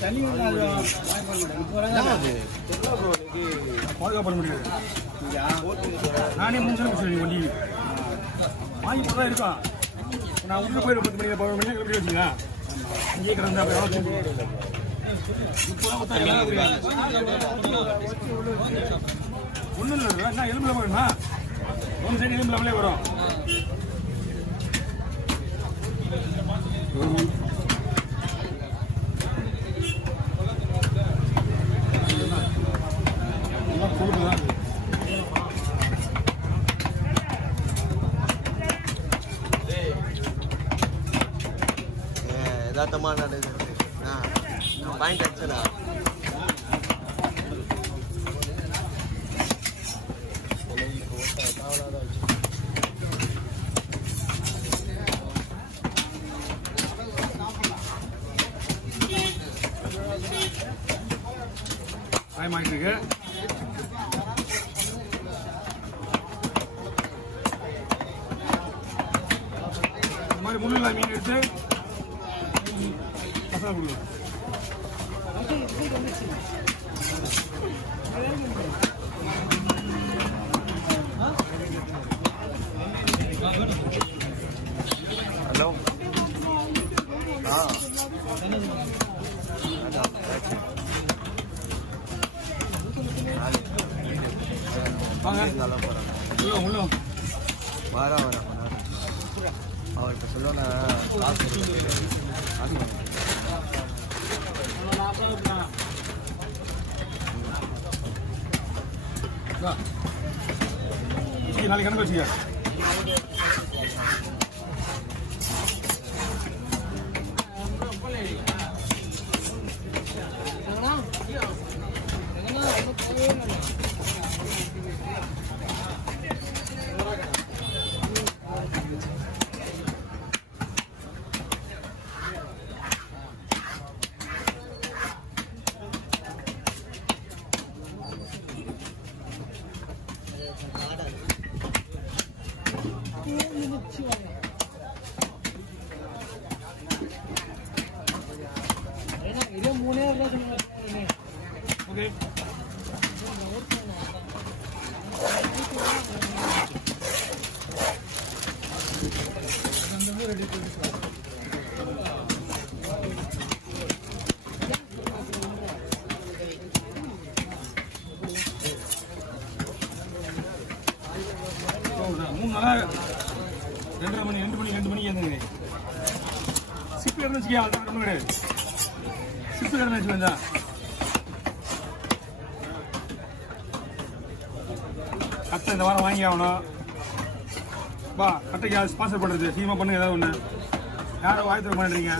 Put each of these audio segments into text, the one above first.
தண்ணி பண்ண முடியாது. நானே முடிஞ்சு சொல்லி வண்டி வாங்கி தான் இருக்கான். நான் உள்ள போய் 10 மணி 11 மணி எப்படி வச்சுங்களா இங்கே கிடந்தா ஒன்றும் இல்லை. என்ன எலும்புல வேணுமா? ஒன்று சைடு எலும்புலாமலே வரும். யதார்த்தமாக பாயிண்ட் அடிச்சடா. ஆயிட்டு இருக்கு. இந்த மாதிரி முன்னில் மீன் எடுத்து மசாலா கொடுக்கலாம். ஹலோ வாரா அவர் இப்போ சொல்லுவோன்னா நாளைக்கு கணக்கு வச்சுக்க. Okay. ரெண்டு மணிக்கு இருந்தது சிப்பு இருந்துச்சு. ரொம்ப கிடையாது. சிப்பு இருந்துச்சு வந்தா கட்டை இந்த வாரம் வாங்கி ஆகணும். பா கட்டைக்கு யாரும் ஸ்பான்சர் பண்ணுறது சீக்கிரமாக பண்ணுங்க. ஏதாவது ஒன்று யாரும் வாய்ப்பு பண்ணுறீங்க.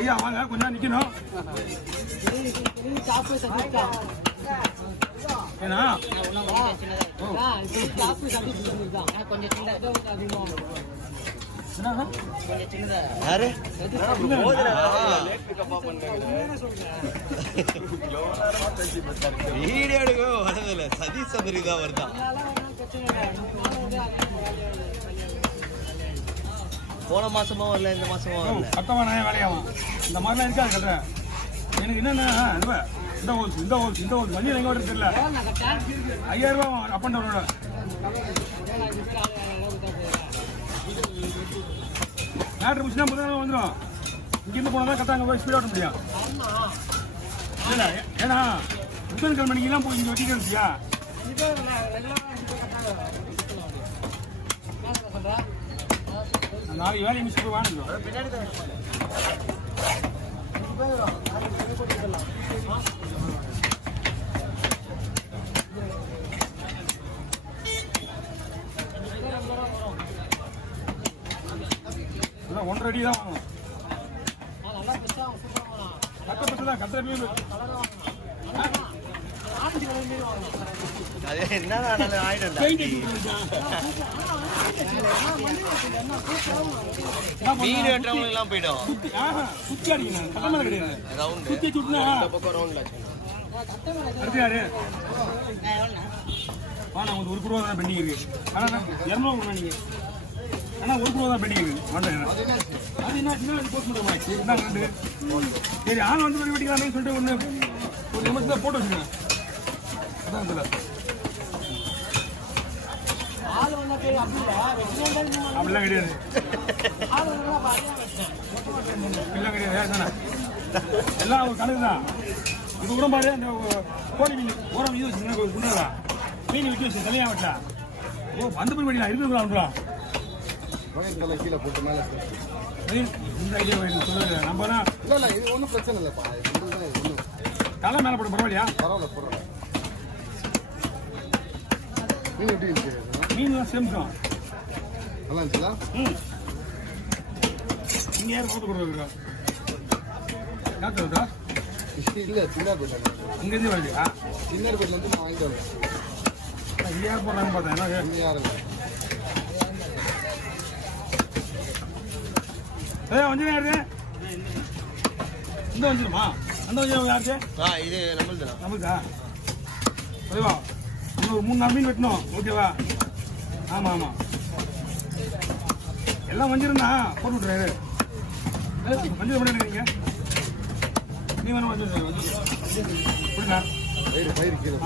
ஐயா வாங்க கொஞ்சம் நிற்கணும். ஏன்னா சதீஷ் சதுரி தான் வருதா. போன மாசமா வரல, இந்த மாசமா வரல. சத்தமா நிறைய வேலையாகும். இந்த மாதிரிலாம் இருக்காது கட்டுறேன். எனக்கு என்னென்ன இந்த ஹோல்ஸ் வண்டியில் எங்கே வருது தெரியல. 5000 ரூபா அப் அண்ட் டவுனோட. மேட்ரு முடிச்சுன்னா முதல்ல வந்துடும். இங்கேருந்து போனால் தான் கரெக்டாக அங்கே போய் ஸ்பீட் ஓட்ட முடியும். இல்லை ஏன்னா புதன்கிழமை மணிக்கெல்லாம் போய் இங்கே வட்டிட்டு இருந்துச்சியா. நாளைக்கு வேலையை மிஸ் போய் வாங்கிடும். அதான் 1.5 அடி தான் வாங்கணும். கட்ட பஸ் தான் கட்ட அது என்ன ஆயிடும் மீன் வெட்டுறவங்களுக்கு எல்லாம் போயிடும் சுத்தி அடிக்கணும் கடமை கிடையாது ரவுண்டு சுத்தி சுட்டினா பக்கம் ரவுண்ட்ல அடுத்து யாரு நான் ஒரு ரூபா தான் பெண்டிங் இருக்கு ஆனால் 200 கொடுங்க நீங்க ஆனால் 1 ரூபா தான் பெண்டிங் இருக்கு வேண்டாம் அது என்ன சின்ன போஸ்ட் பண்ணுவாச்சு இதான் ரெண்டு சரி ஆள் வந்து பண்ணி வெட்டிக்கலாமே சொல்லிட்டு ஒரு நிமிஷத்தில் போட்டு வச்சுக்கேன் அதான் சொல்ல அப்படிலாம் கிடையாது எல்லாம் கிடையாது எல்லாம் ஒரு கணக்கு தான் இது கூட பாரு அந்த கோழி மீன் ஓரம் இது வச்சுருந்தா குண்டா மீன் விட்டு வச்சு தலையா வட்டா ஓ அந்த பண்ணி வெடிக்கலாம் இருக்குங்களா கீழே போட்டு மேலே இந்த ஐடியா சொல்லுங்க நம்ம தான் இல்லை இது ஒன்றும் பிரச்சனை இல்லைப்பா ஒன்றும் தலை மேலே போட்டு பரவாயில்லையா பரவாயில்ல போடுறேன் மீன் எப்படி இருந்துச்சு மீன்லாம் சேம்சம் நல்லா இருந்துச்சுங்களா இங்கே யாரும் பார்த்து கொடுக்குறா காத்துறதா இல்லை சின்ன பேர் இங்கேருந்து வரலையா சின்ன பேர்லேருந்து நான் வாங்கிட்டு வரேன் இது யார் போடுறான்னு பார்த்தேன் இங்கே யாரும் இல்லை வஞ்சிரம் யாரு இந்த வஞ்சிரமா அந்த வஞ்சிரம் யாருக்கு இது நம்மளுது நம்மளுக்கா சரிவா இன்னும் ஒரு 3-4 மீன் வெட்டணும் ஓகேவா ஆமாம் ஆமாம் எல்லாம் வஞ்சிரம் தான் போட்டு விட்றாரு வஞ்சிரம் பண்ண நினைக்கிறீங்க நீ வேணும் வஞ்சிரம் புரியுதா பயிர் கீழே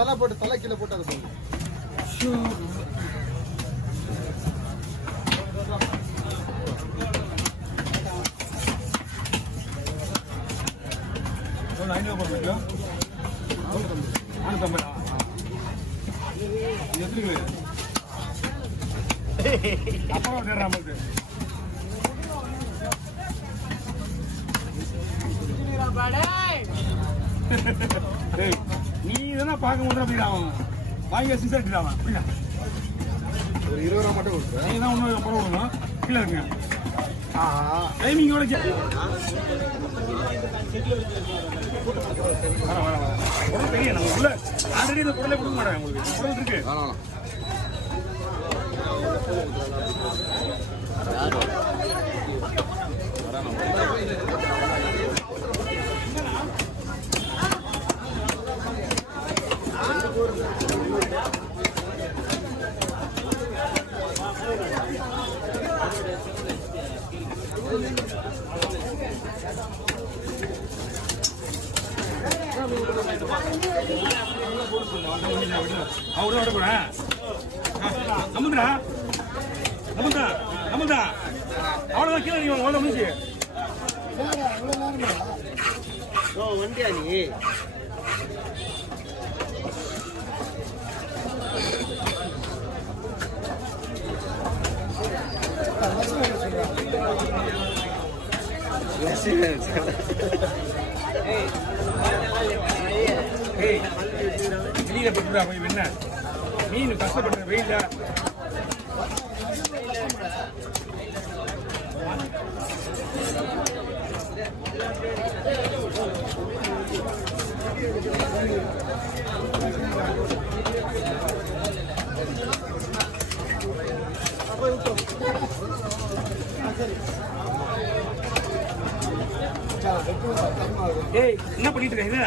தலை போட்டு தலை கீழே போட்டு அதை போடுங்க $500 $450 எப்படி அப்புறம் நமக்கு நீ இதெல்லாம் பார்க்க முடியும் அப்படின்னா வாங்கி சிசாட்டிடாம அப்படின்னா ஒரு 20 ரூபா மட்டும் கொடுக்குறேன் நீ தான் ஒன்று அப்புறம் விடணும் கீழே இருக்குங்க டைமிங்கோட தெரியும் நம்ம உள்ள ஆல்ரெடி இந்த பொருளை கொடுக்க மாட்டாங்க உங்களுக்கு பொருள் இருக்கு அவரோட போறேன் நம்மதா நம்மதா நம்மதா அவ்வளோதான் கீழே நீங்க அவ்வளோ முடிச்சு வண்டியா நீ வெளியில போட்டுடா போய் என்ன மீன் கஷ்டப்படுற வெயில ஏய் என்ன பண்ணிட்டு இருக்க